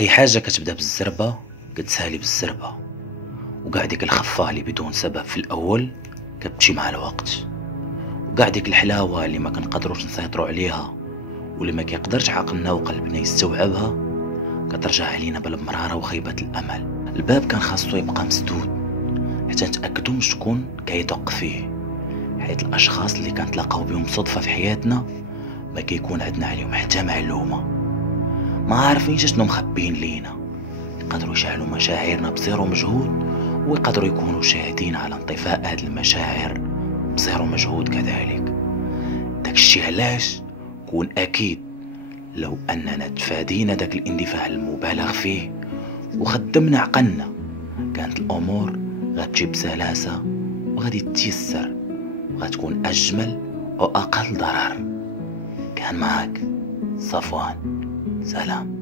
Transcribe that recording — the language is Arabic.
اي حاجه كتبدا بالزربه كتسالي بالزربه، وكاع ديك الخفه اللي بدون سبب في الاول كتمشي مع الوقت، وكاع ديك الحلاوه اللي ما كنقدروش نسيطروا عليها واللي ما كيقدرش عقلنا وقلبنا يستوعبها كترجع علينا بالمراره وخيبه الامل. الباب كان خاصو يبقى مسدود حتى نتاكدوا من شكون كيدق فيه، حيت الاشخاص اللي كنتلاقاو بهم صدفه في حياتنا ما كيكون عندنا عليهم حتى معلومه، ما عارفينش شنو مخبين لينا. يقدروا يشعلوا مشاعرنا بزيرو مجهود، ويقدروا يكونوا شاهدين على انطفاء هذه المشاعر بزيرو مجهود كذلك. داكشي علاش كون اكيد لو اننا تفادينا داك الاندفاع المبالغ فيه وخدمنا عقلنا كانت الامور غتمشي بسلاسه وغادي تيسر وغتكون اجمل واقل ضرر. كان معاك صفوان، سلام.